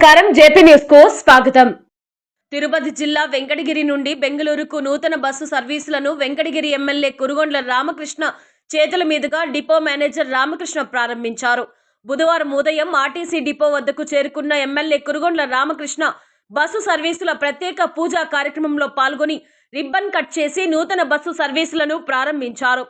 నమస్కారం. జేపీ న్యూస్కు స్వాగతం. తిరుపతి జిల్లా వెంకటగిరి నుండి బెంగళూరుకు నూతన బస్సు సర్వీసులను వెంకటగిరి ఎమ్మెల్యే కురుగొండ్ల రామకృష్ణ చేతుల మీదుగా డిపో మేనేజర్ రామకృష్ణ ప్రారంభించారు. బుధవారం ఉదయం ఆర్టీసీ డిపో వద్దకు చేరుకున్న ఎమ్మెల్యే కురుగొండ్ల రామకృష్ణ బస్సు సర్వీసుల ప్రత్యేక పూజా కార్యక్రమంలో పాల్గొని రిబ్బన్ కట్ చేసి నూతన బస్సు సర్వీసులను ప్రారంభించారు.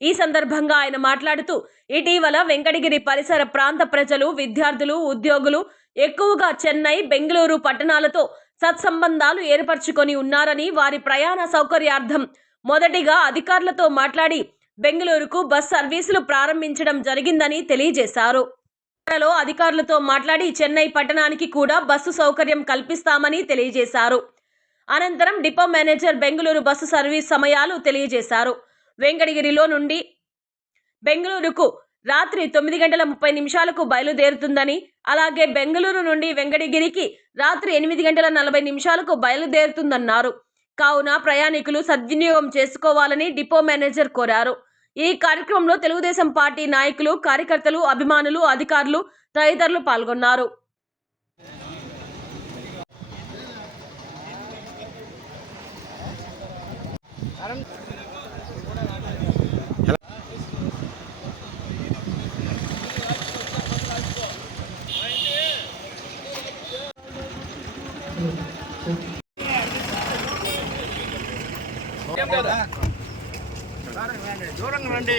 ఈ సందర్భంగా ఆయన మాట్లాడుతూ ఇటీవల వెంకటగిరి పరిసర ప్రాంత ప్రజలు విద్యార్థులు ఉద్యోగులు ఎక్కువగా చెన్నై బెంగళూరు పట్టణాలతో సత్సంబంధాలు ఏర్పరచుకొని ఉన్నారని వారి ప్రయాణ సౌకర్యార్థం. మొదటిగా అధికారులతో మాట్లాడి బెంగళూరుకు బస్ సర్వీసులు ప్రారంభించడం జరిగిందని తెలియజేశారు. త్వరలో అధికారులతో మాట్లాడి చెన్నై పట్టణానికి కూడా బస్సు సౌకర్యం కల్పిస్తామని తెలియజేశారు. అనంతరం depot manager Bengaluru bus service సమయాలు తెలియజేశారు. వెంకటగిరిలో నుండి బెంగళూరుకు రాత్రి తొమ్మిది గంటల ముప్పై నిమిషాలకు బయలుదేరుతుందని అలాగే బెంగళూరు నుండి వెంకటగిరికి రాత్రి ఎనిమిది గంటల నలభై నిమిషాలకు బయలుదేరుతుందన్నారు. కావున ప్రయాణికులు సద్వినియోగం చేసుకోవాలని డిపో మేనేజర్ కోరారు. ఈ కార్యక్రమంలో తెలుగుదేశం పార్టీ నాయకులు కార్యకర్తలు అభిమానులు అధికారులు తదితరులు పాల్గొన్నారు. దూరంగా రండి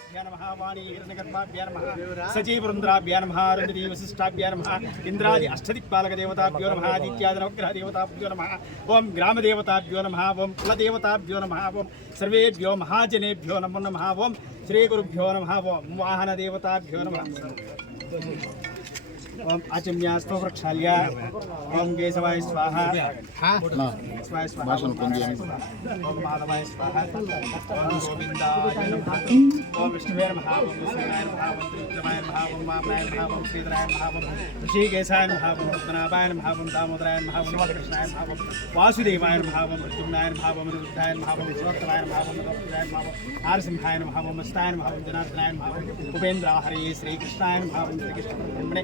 శ్రీ నమ నారాయణాభ్య వశిష్టాభ్యా నమ ఇంద్రాది అష్టదిక్పాలకదేవతాభ్యో నమ ఆదిత్యాది నవగ్రహదేవతాభ్యో నమ ఓం గ్రామదేవతాభ్యో నమ ఓం కులదేవతాభ్యో నమ ఓం సర్వేభ్యో మహాజనేభ్యో నమో నమ ఓం శ్రీగురుభ్యో నమ ఓం వాహనదేవతాభ్యో నమ ఓం ఆచమ్యాస్తో ప్రక్షాళ్య ఓం కేశవాయ స్వాహ స్వాయ స్వాహ ఓం మాధవాయ స్వాహ ఓం గోవిందాయ నమః ఓం విష్ణువే నమః ఓం విష్ణునాయ నమః ఓం త్రివిక్రమాయ నమః ఓం వామనాయ నమః ఓం శ్రీధరాయ నమః ఓం ఋషికేశాయ నమః ఓం పద్మనాభాయ నమః ఓం దామోదరాయ నమః ఓం నవకృష్ణాయ నమః ఓం వాసుదేవాయ నమః ఓం ప్రద్యుమ్నాయ నమః ఓం నిరుద్ధాయ నమః ఓం శివోత్తరాయ నమః ఓం నరోత్తరాయ నమః ఓం నారసింహాయ నమః ఓం మస్తాయ నమః ఓం జనార్దనాయ నమః ఓం ఉపేంద్ర హరే శ్రీకృష్ణాయ నమః ఓం శ్రీకృష్ణ బ్రహ్మణే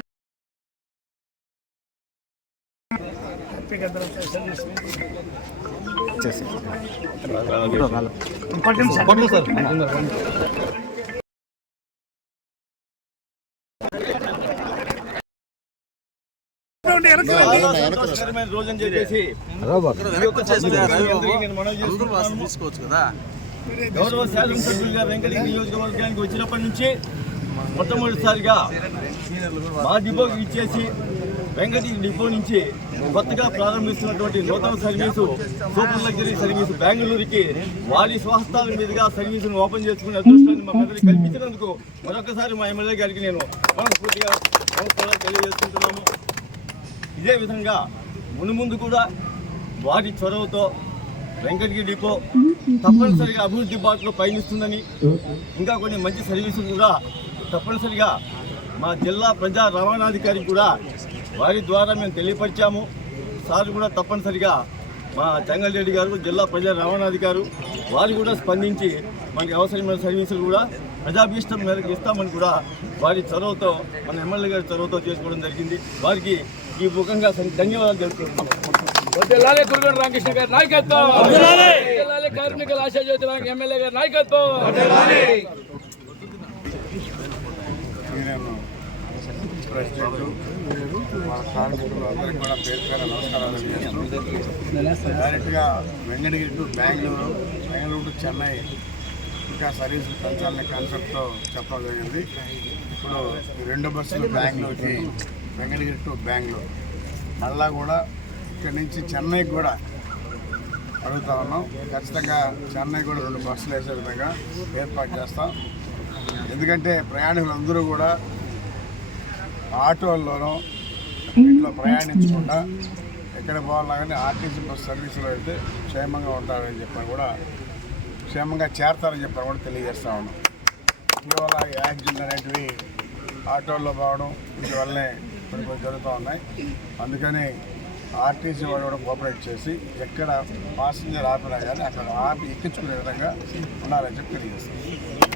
తీసుకోవచ్చు కదా గౌరవ శాసనసభ్యులుగా వెంకటగిరి నియోజకవర్గానికి వచ్చినప్పటి నుంచి మొట్టమొదటిసారిగా మా డిపోకి ఇచ్చేసి వెంకటగిరి డిపో నుంచి కొత్తగా ప్రారంభిస్తున్నటువంటి నూతన సర్వీసు సూపర్ లగ్జరీ సర్వీసు బెంగళూరుకి వారి స్వహస్తాల మీదుగా సర్వీసును ఓపెన్ చేసుకునే అదృష్టాన్ని మా ప్రజలకు కల్పించినందుకు మరొకసారి మా ఎమ్మెల్యే గారికి నేను మనస్ఫూర్తిగా నమస్కారాలు తెలియజేసుకుంటున్నాము. ఇదే విధంగా మునుముందు కూడా వారి చొరవతో వెంకటగిరి డిపో తప్పనిసరిగా అభివృద్ధి బాటలో పయనిస్తుందని ఇంకా కొన్ని మంచి సర్వీసులు కూడా తప్పనిసరిగా మా జిల్లా ప్రజా రవాణాధికారి కూడా వారి ద్వారా మేము తెలియపరిచాము. సార్ కూడా తప్పనిసరిగా మా చెంగల్రెడ్డి గారు జిల్లా ప్రజా రవాణాధికారు వారు కూడా స్పందించి మనకి అవసరమైన సర్వీసులు కూడా ప్రజాభీష్టం మేరకు ఇస్తామని కూడా వారి చొరవతో మన ఎమ్మెల్యే గారి చొరవతో చేసుకోవడం జరిగింది. వారికి ఈ ముఖంగా ధన్యవాదాలు తెలుపుతున్నాం రామకృష్ణ గారి నాయకత్వం. కార్మికుల ఎమ్మెల్యే గారి నాయకత్వం. ప్రెసిడెంట్ కార్మికులు అందరికీ కూడా పేరు పేరు నమస్కారాలు డైరెక్ట్గా వెంకటగిరి టు బెంగళూరు బెంగళూరు టు చెన్నై ఇంకా సర్వీసులు పెంచాలనే కాన్సెప్ట్తో చెప్పడం జరిగింది. ఇప్పుడు రెండు బస్సులు బెంగళూరుకి వెంకటగిరి టు బెంగళూరు. మళ్ళా కూడా ఇక్కడి నుంచి చెన్నైకి కూడా అడుగుతా ఉన్నాం. ఖచ్చితంగా చెన్నై కూడా రెండు బస్సులు వేసే విధంగా ఏర్పాటు చేస్తాం. ఎందుకంటే ప్రయాణికులందరూ కూడా ఆటోల్లోనూ ఇంట్లో ప్రయాణించకుండా ఎక్కడ పోవాలన్నా కానీ ఆర్టీసీ బస్ సర్వీసులో అయితే క్షేమంగా ఉంటారని చెప్పని కూడా క్షేమంగా చేరతారని చెప్పని కూడా తెలియజేస్తా ఉన్నాం. ఇటీవల యాక్సిడెంట్ అనేటివి ఆటోల్లో పోవడం వీటి వల్లనే కొన్ని కొన్ని జరుగుతూ ఉన్నాయి. అందుకని ఆర్టీసీ వాళ్ళు కూడా కోఆపరేట్ చేసి ఎక్కడ పాసింజర్ ఆపినా కానీ అక్కడ ఆపి ఎక్కించుకునే విధంగా ఉండాలని చెప్పి తెలియజేస్తాం.